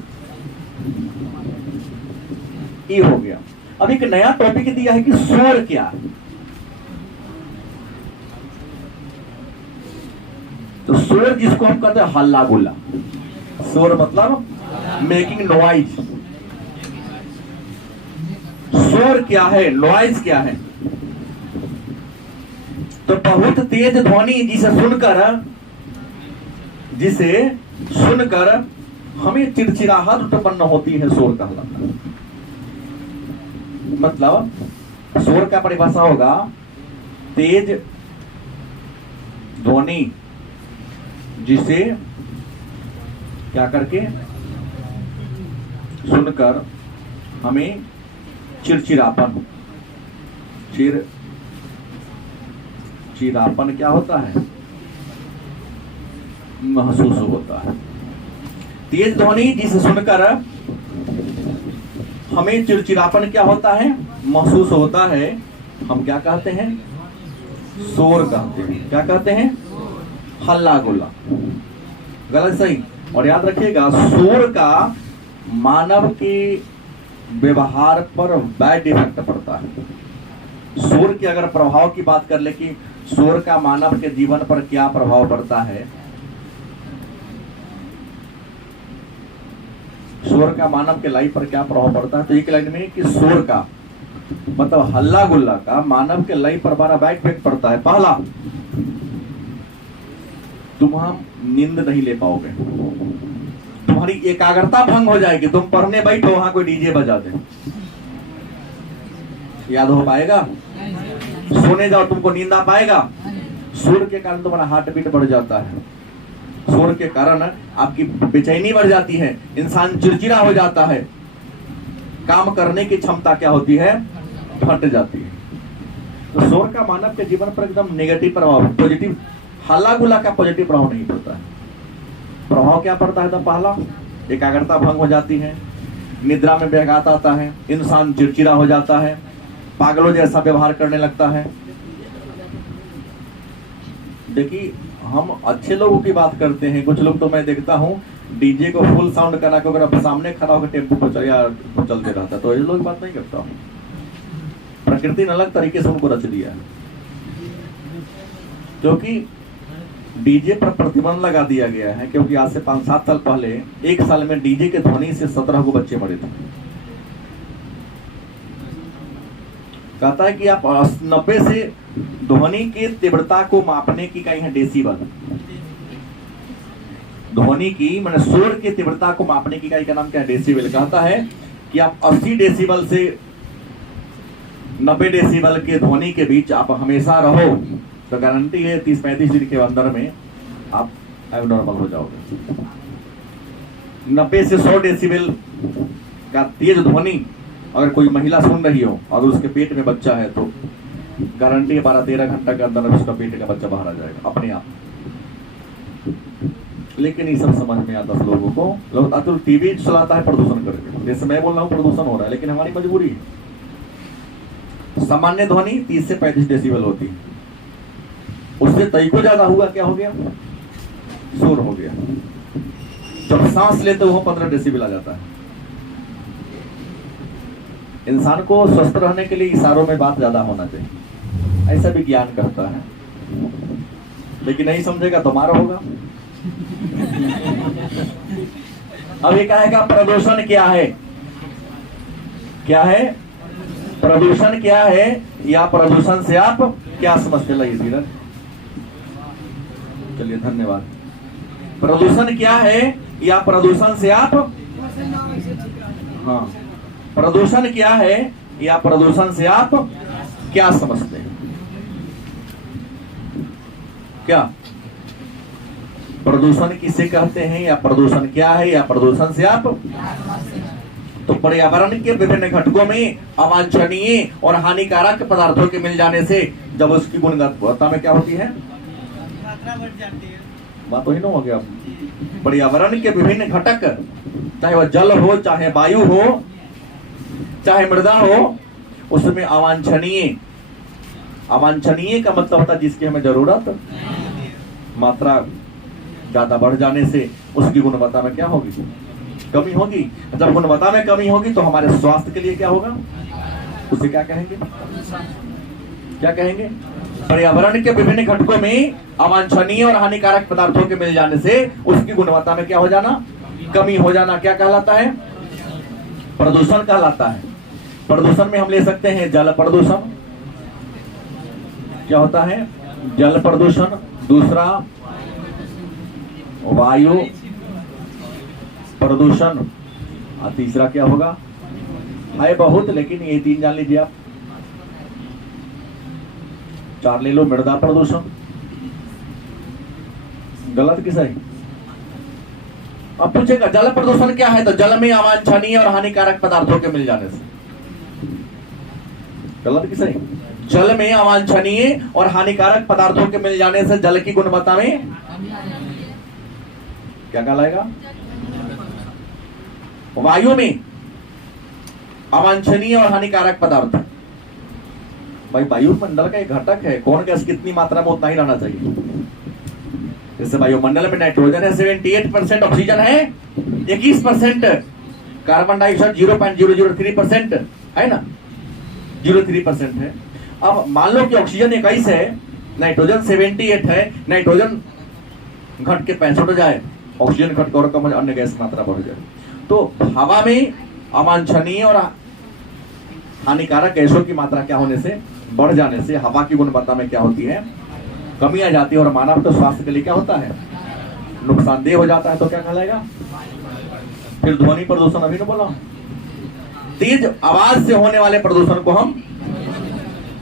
ये हो गया। अब एक नया टॉपिक दिया है कि शोर क्या है। तो शोर जिसको हम कहते हैं हल्ला गुल्ला, शोर मतलब मेकिंग नॉइज। शोर क्या है, नॉइज क्या है? तो बहुत तेज ध्वनि जिसे सुनकर हमें चिड़चिड़ाहट उत्पन्न होती है, शोर कहलाता है। मतलब शोर का परिभाषा होगा तेज ध्वनि जिसे क्या करके सुनकर हमें चिड़चिड़ापन क्या होता है, महसूस होता है। तेज ध्वनि जिसे सुनकर हमें चिड़चिड़ापन क्या होता है, महसूस होता है, हम क्या कहते हैं, शोर कहते हैं। क्या कहते हैं? हल्ला गुल्ला। गलत सही? और याद रखिएगा, शोर का मानव के व्यवहार पर बैड इफेक्ट पड़ता है। शोर के अगर प्रभाव की बात कर ले कि शोर का मानव के जीवन पर क्या प्रभाव पड़ता है, शोर का मानव के लाइफ पर क्या प्रभाव पड़ता है, तो एक लाइन में कि शोर का मतलब हल्ला गुल्ला का मानव के लाइफ पर बड़ा बैड इफेक्ट पड़ता है। पहला, तुम नींद नहीं ले पाओगे, तुम्हारी एकाग्रता भंग हो जाएगी। तुम पढ़ने बैठो, वहां कोई डीजे बजा दे, याद हो पाएगा? सोने जाओ, तुमको नींद आ पाएगा? शोर के कारण तुम्हारा हार्ट बीट बढ़ जाता है, शोर के कारण आपकी बेचैनी बढ़ जाती है, इंसान चिड़चिड़ा हो जाता है, काम करने की क्षमता क्या होती है, घट जाती है। तो शोर का मानव के जीवन पर एकदम नेगेटिव प्रभाव, पॉजिटिव हल्ला गुल्ला का पॉजिटिव प्रभाव नहीं पड़ता है। प्रभाव क्या पड़ता है? तो पहला, एकाग्रता भंग हो जाती है, निद्रा में व्याघात आता है, इंसान चिड़चिड़ा हो जाता है, पागलों जैसा व्यवहार करने लगता है। देखिए, हम अच्छे लोगों की बात करते हैं, कुछ लोग तो मैं देखता हूँ डीजे को फुल साउंड करा के अगर सामने खड़ा होकर टेम्पो पर चलते रहता है, तो ये लोग बात नहीं करता। प्रकृति ने अलग तरीके से उनको रच दिया है। क्योंकि डीजे पर प्रतिबंध लगा दिया गया है, क्योंकि आज से 5-7 साल पहले एक साल में डीजे के ध्वनि से 17 को बच्चे मरे थे। कहता है कि आप 90 से ध्वनि की तीव्रता को मापने की इकाई है डेसिबल। ध्वनि की माने शोर की तीव्रता को मापने की इकाई का नाम क्या है? डेसिबल। कहता है कि आप 80 डेसिबल से 90 डेसिबल के ध्वनि के बीच आप हमेशा रहो तो गारंटी है 30-35 दिन के अंदर में आप एबनॉर्मल हो जाओगे। 90 से 100 डेसिबल का तेज ध्वनि अगर कोई महिला सुन रही हो, अगर उसके पेट में बच्चा है तो गारंटी है 12-13 घंटा के अंदर उसका पेट का बच्चा बाहर आ जाएगा अपने आप। लेकिन ये सब समझ में आता है लोगों को। लोग तो टीवी चलाता है प्रदूषण करके, जैसे मैं बोल रहा हूँ प्रदूषण हो रहा है, लेकिन हमारी मजबूरी है। सामान्य ध्वनि 30 से 35 डेसिबल होती है, उससे तय को ज्यादा हुआ क्या हो गया? शोर हो गया। जब सांस लेते वो 15 डेसिबल आ जाता है। इंसान को स्वस्थ रहने के लिए इशारों में बात ज्यादा होना चाहिए, ऐसा विज्ञान कहता है। लेकिन नहीं समझेगा तो मार होगा। अब ये कहेगा प्रदूषण क्या है? क्या है प्रदूषण? क्या है या प्रदूषण से आप क्या समझते? लाइए धीरज, चलिए धन्यवाद। प्रदूषण क्या है या प्रदूषण से आप, हाँ, प्रदूषण क्या है या प्रदूषण से आप क्या समझते हैं? क्या प्रदूषण किसे कहते हैं या प्रदूषण क्या है या प्रदूषण से आप? तो पर्यावरण के विभिन्न घटकों में अवांछनीय और हानिकारक पदार्थों के मिल जाने से जब उसकी गुणवत्ता में क्या होती है? बात वही ना हो गया। पर्यावरण के विभिन्न घटक, चाहे वह जल हो, चाहे वायु हो, चाहे मृदा हो, उसमें अवांछनीय, अवांछनीय का मतलब होता है जिसकी हमें जरूरत, मात्रा ज्यादा बढ़ जाने से उसकी गुणवत्ता में क्या होगी? कमी होगी। जब गुणवत्ता में कमी होगी तो हमारे स्वास्थ्य के लिए क्या होगा? उसे क्या कहेंगे? क्या कहेंगे? पर्यावरण के विभिन्न घटकों में अवांछनीय और हानिकारक पदार्थों के मिल जाने से उसकी गुणवत्ता में क्या हो जाना? कमी हो जाना। क्या कहलाता है? प्रदूषण कहलाता है। प्रदूषण में हम ले सकते हैं जल प्रदूषण, क्या होता है? जल प्रदूषण। दूसरा वायु प्रदूषण, और तीसरा क्या होगा? है बहुत, लेकिन ये 3 जान लीजिए आप। 4 ले लो। मृदा प्रदूषण, गलत कि सही? अब पूछेगा जल प्रदूषण क्या है, तो जल में अवांछनीय और हानिकारक पदार्थों के मिल जाने से। गलत कि सही? जल में अवांछनीय और हानिकारक पदार्थों के मिल जाने से जल की गुणवत्ता में क्या कहलाएगा? वायु में अवांछनीय और हानिकारक पदार्थ। भाई वायुमंडल का एक घटक है, कौन गैस कितनी मात्रा में उतना ही रहना चाहिए। जैसे वायुमंडल में नाइट्रोजन है 78%, ऑक्सीजन है 21%, कार्बन डाइऑक्साइड 0.003% है ना, 0.3% है। अब मान लो कि ऑक्सीजन 21 है, नाइट्रोजन 78 है, नाइट्रोजन घट के 65 हो जाए, ऑक्सीजन घट के और कम, अन्य गैस मात्रा बढ़ जाए, तो हवा में अवांछनीय और हानिकारक गैसों की मात्रा क्या होने से, बढ़ जाने से हवा की गुणवत्ता में क्या होती है? कमी आ जाती है। और मानव तो स्वास्थ्य के लिए क्या होता है? नुकसानदेह हो जाता है। तो क्या कहलाएगा? फिर ध्वनि प्रदूषण अभी ना बोला, तेज आवाज से होने वाले प्रदूषण को हम,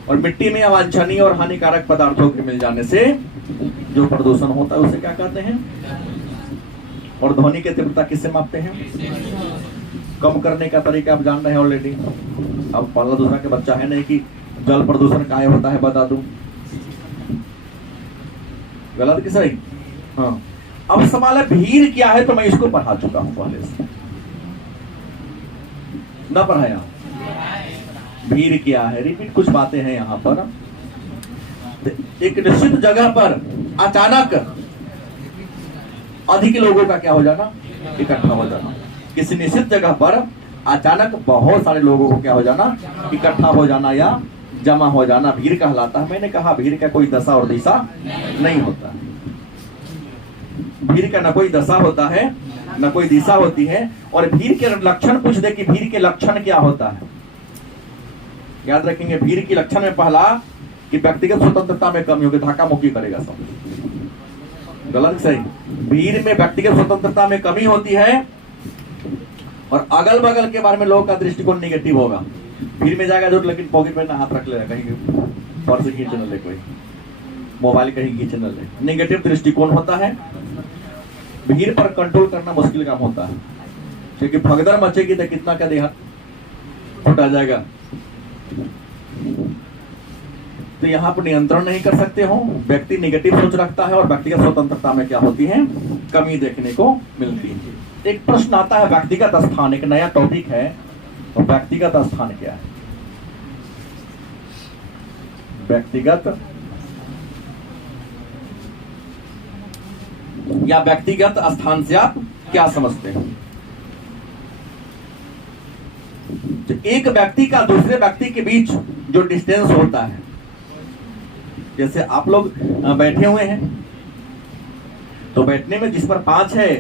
और मिट्टी में अवांछनीय और हानिकारक पदार्थों के मिल जाने से जो प्रदूषण होता है उसे क्या कहते हैं? और ध्वनि की तीव्रता किससे मापते हैं? कम करने का तरीका आप जान रहे हैं ऑलरेडी। अब पहला दूसरा के बच्चा है नहीं कि जल प्रदूषण काय होता है बता दूं। गलत कि सही? हाँ। अब सवाल है भीड़ क्या है, तो मैं इसको पढ़ा चुका हूं पहले से, ना पढ़ाया? भीड़ क्या है, रिपीट कुछ बातें हैं यहाँ पर। एक निश्चित जगह पर अचानक अधिक लोगों का क्या हो जाना? इकट्ठा हो जाना। किसी निश्चित जगह पर अचानक बहुत सारे लोगों को क्या हो जाना? इकट्ठा हो जाना या जमा हो जाना भीड़ कहलाता है। मैंने कहा भीड़ का कोई दशा और दिशा नहीं होता। भीड़ का न कोई दशा होता है न कोई दिशा होती है। और भीड़ के लक्षण पूछ दे कि भीड़ के लक्षण क्या होता है, याद रखेंगे भीड़ के लक्षण में पहला कि व्यक्तिगत स्वतंत्रता में कमी होगी, धक्का मुक्की करेगा सब। गलत सही? भीड़ में व्यक्तिगत स्वतंत्रता में कमी होती है और अगल बगल के बारे में लोगों का दृष्टिकोण निगेटिव होगा। भीड़ में जाएगा जरूर, लेकिन पॉकेट में ना हाथ रख लेगा, कहीं पर्स खींच न ले, कोई मोबाइल कहीं खींच न ले। निगेटिव दृष्टिकोण होता है। भीड़ पर कंट्रोल करना मुश्किल काम होता है, क्योंकि भगदड़ मचेगी तो कितना का देहा फुट आ जाएगा। तो यहाँ पर नियंत्रण नहीं कर सकते हो, व्यक्ति निगेटिव सोच रखता है और व्यक्तिगत स्वतंत्रता में क्या होती है, कमी देखने को मिलती है। एक प्रश्न आता है व्यक्तिगत स्थान, एक नया टॉपिक है, तो व्यक्तिगत स्थान क्या है? व्यक्तिगत या व्यक्तिगत स्थान से आप क्या समझते हैं? तो एक व्यक्ति का दूसरे व्यक्ति के बीच जो डिस्टेंस होता है, जैसे आप लोग बैठे हुए हैं तो बैठने में जिस पर 5 है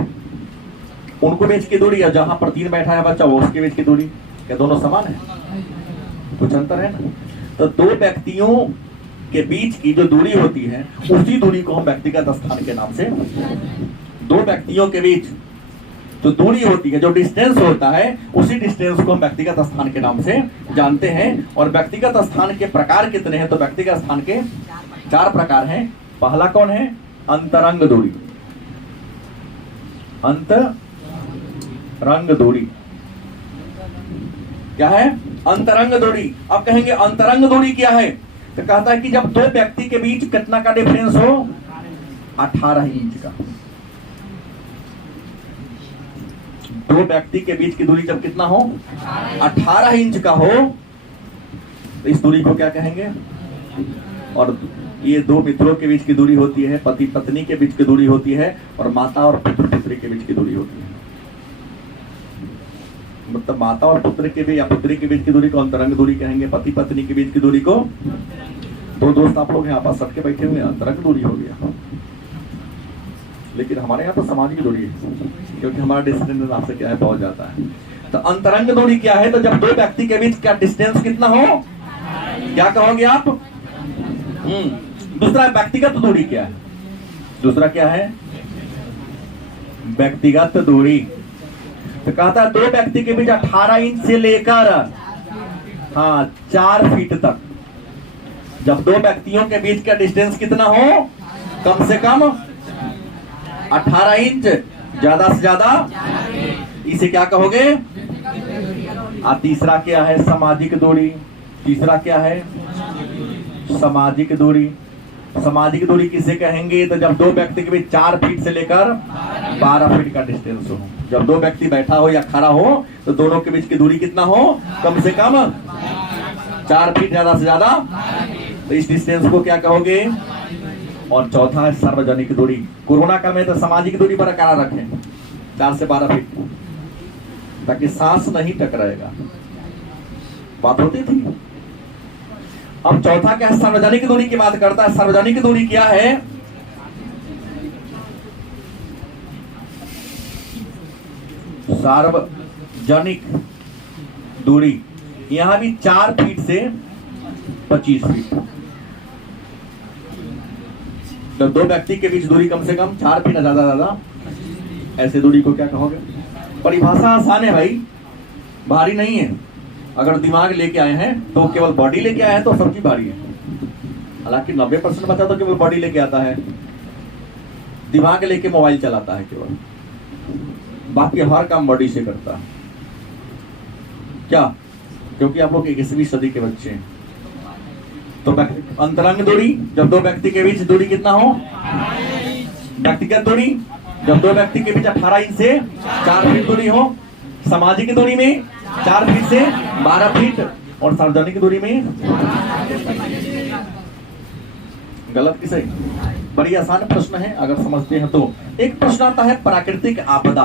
उनको बीच की दूरी, या जहां पर 3 बैठा है बच्चा वो उसके बीच की दूरी, क्या दोनों समान है? कुछ अंतर है ना? तो दो व्यक्तियों के बीच की जो दूरी होती है उसी दूरी को हम व्यक्तिगत स्थान के नाम से, दो व्यक्तियों के बीच जो दूरी होती है, जो डिस्टेंस होता है, उसी डिस्टेंस को हम व्यक्तिगत स्थान के नाम से जानते हैं। और व्यक्तिगत स्थान के प्रकार कितने हैं? तो व्यक्तिगत स्थान के 4 प्रकार हैं। पहला कौन है? अंतरंग दूरी। अंतरंग दूरी क्या है? अंतरंग दूरी। अब कहेंगे अंतरंग दूरी क्या है? तो कहता है कि जब दो व्यक्ति के बीच कितना का डिफरेंस हो? 18 इंच का। दो व्यक्ति के बीच की दूरी जब कितना हो? 18 इंच का हो, तो इस दूरी को क्या कहेंगे? और ये दो मित्रों के बीच की दूरी होती है, पति पत्नी के बीच की दूरी होती है, और माता और पुत्र पुत्री के बीच की दूरी होती है। मतलब माता और पुत्र के बीच या पुत्री के बीच की दूरी को अंतरंग दूरी कहेंगे, पति पत्नी के बीच की दूरी को। दो दोस्त आप लोग यहाँ पास सबके बैठे हुए, अंतरंग दूरी हो गया। लेकिन हमारे यहाँ तो सामाजिक दूरी है, क्योंकि हमारा डिस्टेंस आपसे क्या है, बहुत जाता है। तो अंतरंग दूरी क्या है? तो जब दो व्यक्ति के बीच का डिस्टेंस कितना हो, क्या कहोगे आप? दूसरा व्यक्तिगत दूरी क्या है? दूसरा क्या है? व्यक्तिगत दूरी। तो कहता है दो व्यक्ति के बीच 18 इंच से लेकर 4 फीट तक। जब दो व्यक्तियों के बीच का डिस्टेंस कितना हो? कम से कम 18 इंच, ज्यादा से ज्यादा, इसे क्या कहोगे? तीसरा क्या है? सामाजिक दूरी। तीसरा क्या है? सामाजिक दूरी। सामाजिक दूरी किसे कहेंगे? तो जब दो व्यक्ति के बीच 4 फीट से लेकर 12 फीट का डिस्टेंस हो। जब दो व्यक्ति बैठा हो या खड़ा हो तो दोनों के बीच की दूरी कितना हो? कम से कम 4 फीट, ज्यादा से ज्यादा, तो इस डिस्टेंस को क्या कहोगे? और चौथा है सार्वजनिक दूरी। कोरोना काल में तो सामाजिक दूरी बरकरार रखें 4 से 12 फीट, ताकि सांस नहीं टकराएगा। बात होती थी। अब चौथा क्या है? सार्वजनिक दूरी की बात करता है। सार्वजनिक दूरी क्या है? सार्वजनिक दूरी यहां भी 4 फीट से 25 फीट। जब दो व्यक्ति के बीच दूरी कम से कम 4 फीट, ज्यादा ज्यादा, ऐसे दूरी को क्या कहोगे? परिभाषा आसान है भाई, भारी नहीं है। अगर दिमाग लेके आए हैं तो केवल बॉडी लेके आए हैं तो सब्जी भारी है। हालांकि 90% बच्चा तो केवल बॉडी लेके आता है, दिमाग लेके मोबाइल चलाता है केवल, बाकी हर काम बॉडी से करता है। क्या? क्योंकि आप लोग 21वीं सदी के बच्चे हैं। तो अंतरंग दूरी, जब दो व्यक्ति के बीच दूरी कितना हो? व्यक्तिगत दूरी, जब दो व्यक्ति के बीच 18 इंच से 4 फीट दूरी हो। सामाजिक दूरी में 4 फीट से 12 फीट, और सार्वजनिक दूरी में गलत की सही? बड़ी आसान प्रश्न है अगर समझते हैं तो। एक प्रश्न आता है प्राकृतिक आपदा।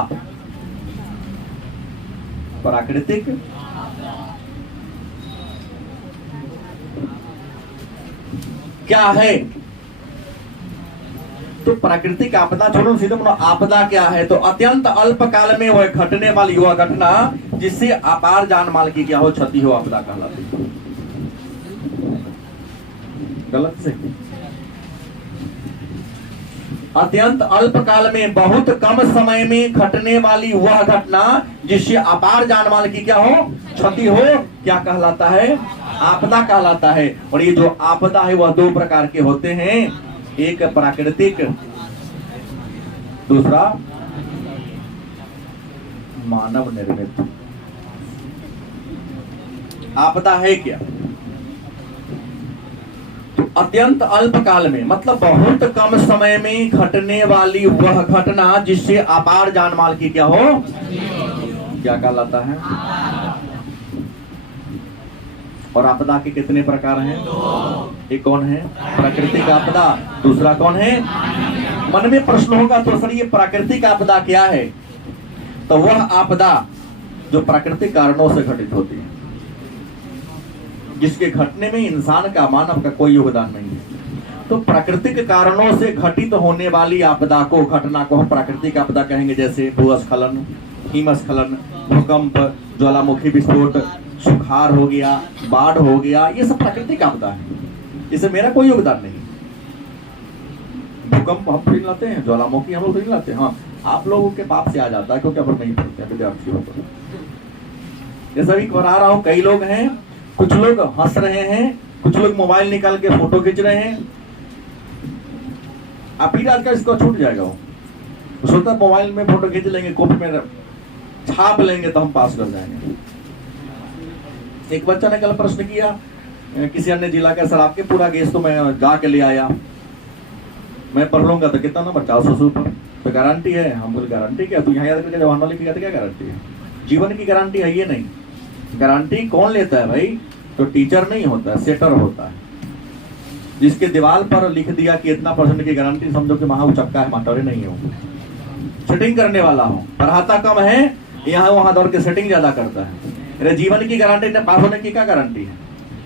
प्राकृतिक क्या है? तो प्राकृतिक आपदा छोड़ो, सीधे बोलो आपदा क्या है? तो अत्यंत अल्प काल में वह घटने वाली वह घटना जिससे अपार जान माल की क्या हो, क्षति हो, आपदा कहलाती है। गलत से अत्यंत अल्प काल में बहुत कम समय में घटने वाली वह घटना जिससे अपार जान माल की क्या हो, क्षति हो, क्या कहलाता है? आपदा कहलाता है। और ये जो आपदा है वह दो प्रकार के होते हैं, एक प्राकृतिक, दूसरा मानव निर्मित। आपदा है क्या? तो अत्यंत अल्प काल में मतलब बहुत कम समय में घटने वाली वह घटना जिससे अपार जान माल की क्या हो, क्या कहलाता है? और आपदा के कितने प्रकार हैं? एक कौन है? प्राकृतिक आपदा। दूसरा कौन है? मन में प्रश्न होगा तो सर ये प्राकृतिक आपदा क्या है? तो वह आपदा जो प्राकृतिक कारणों से घटित होती है, जिसके घटने में इंसान का, मानव का कोई योगदान नहीं है। तो प्राकृतिक कारणों से घटित होने वाली आपदा को, घटना को हम प्राकृतिक आपदा कहेंगे। जैसे भूस्खलन, हिमस्खलन, भूकंप, ज्वालामुखी विस्फोट, सुखाड़ हो गया, बाढ़ हो गया, ये सब प्राकृतिक आपदा है, इससे मेरा कोई योगदान नहीं। भूकंप हम नहीं लाते हैं, ज्वालामुखी हम लोग नहीं लाते। हाँ, आप लोगों के पाप से आ जाता है क्योंकि अब नहीं पढ़ते विद्यार्थी हो। ये सभी करा रहा हूँ। कई लोग हैं, कुछ लोग हंस रहे हैं, कुछ लोग मोबाइल निकाल के फोटो खींच रहे हैं। आप ही आज का इसको छूट जाएगा। वो सोचता मोबाइल में फोटो खींच लेंगे, कॉपी में छाप लेंगे तो हम पास कर जाएंगे। एक बच्चा ने कल प्रश्न किया किसी अन्य जिला का, सर आपके पूरा केस तो मैं गा के ले आया, मैं पढ़ लूंगा तो कितना नंबर? 400 पर। तो गारंटी है? हम बोले गारंटी क्या? तू यहाँ याद करके जवान लिख गया तो क्या गारंटी है? जीवन की गारंटी है ये नहीं। गारंटी कौन लेता है भाई? तो टीचर नहीं होता है, सेटर होता है, जिसके दीवार पर लिख दिया कि इतना % की गारंटी, समझो कि वहां चक्का है, मास्टर नहीं हो, सेटिंग करने वाला हो। पढ़ाता कम है, यहाँ वहां दौड़ के सेटिंग ज्यादा करता है। अरे जीवन की गारंटी ने पास होने की क्या गारंटी है?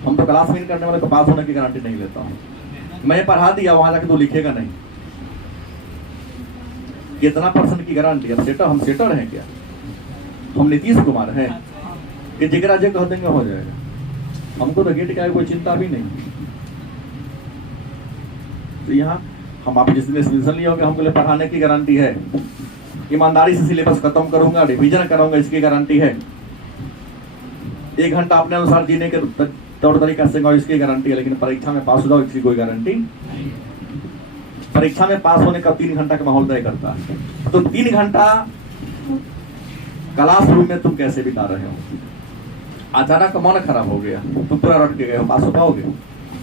हम तो क्लास में करने वाले को पास होने की गारंटी नहीं लेता हूँ। मैं पढ़ा दिया, वहां जाके तो लिखेगा नहीं। कितना % की गारंटी? अब सेटर, हम सेटर हैं क्या? हम नीतीश कुमार हैं कि जिगरा जे कह देंगे हो जाएगा? हमको तो गेट का कोई चिंता भी नहीं। तो यहाँ हम आप जिसने एडमिशन लिया होगा, हमको पढ़ाने की गारंटी है, ईमानदारी से सिलेबस खत्म करूंगा, रिवीजन कराऊंगा, इसकी गारंटी है। 1 घंटा अपने अनुसार जीने के तौर तरीका से इसकी गारंटी है। लेकिन परीक्षा में पास हो जाओ, इसकी कोई गारंटी। परीक्षा में पास होने का 3 घंटा का माहौल तय करता है। तो 3 घंटा क्लासरूम में तुम कैसे बिता रहे हो? अचानक मन खराब हो गया, तुम पूरा रट के गए हो, पास हो पाओगे?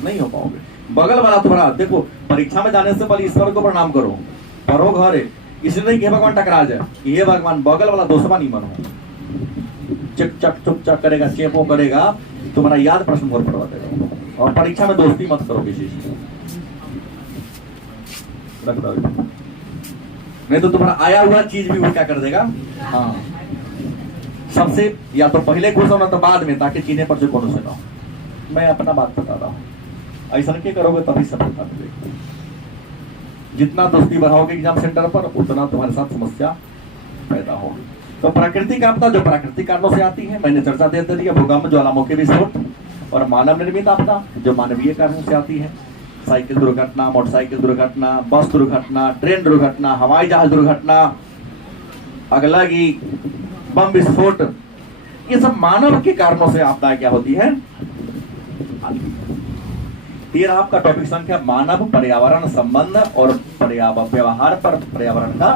नहीं हो पाओगे। बगल वाला तुम्हारा, देखो परीक्षा में जाने से पहले ईश्वर को प्रणाम करो, पढ़ो घर, इसलिए नहीं कि भगवान टकरा जाए, ये भगवान बगल वाला दोस्तवा नहीं मनो, चक चक चुप चक करेगा, चेपो करेगा, तुम्हारा याद प्रश्न बहुत पढ़वा देगा। और परीक्षा में दोस्ती मत करो किसी से, नहीं तो तुम्हारा आया हुआ चीज भी वो क्या कर देगा। हाँ, सबसे या तो पहले घुस होना तो बाद में, ताकि चीने पर से कौन से ना। मैं अपना बात बता रहा हूँ, ऐसा नहीं करोगे तभी सफलता मिलेगी। जितना दोस्ती बढ़ाओगे एग्जाम सेंटर पर, उतना तुम्हारे साथ समस्या पैदा होगी। तो प्राकृतिक आपदा जो प्राकृतिक कारणों से आती है, मैंने चर्चा दे दी है, भूकंप, ज्वालामुखी विस्फोट, और मानव निर्मित आपदा जो मानवीय कारणों से आती है, साइकिल दुर्घटना, मोटरसाइकिल दुर्घटना, बस दुर्घटना, ट्रेन दुर्घटना, हवाई जहाज दुर्घटना, अगलगी, बम विस्फोट, ये सब मानव के कारणों से आपदा क्या होती है। ये आपका टॉपिक संख्या मानव पर्यावरण संबंध और व्यवहार पर पर्यावरण का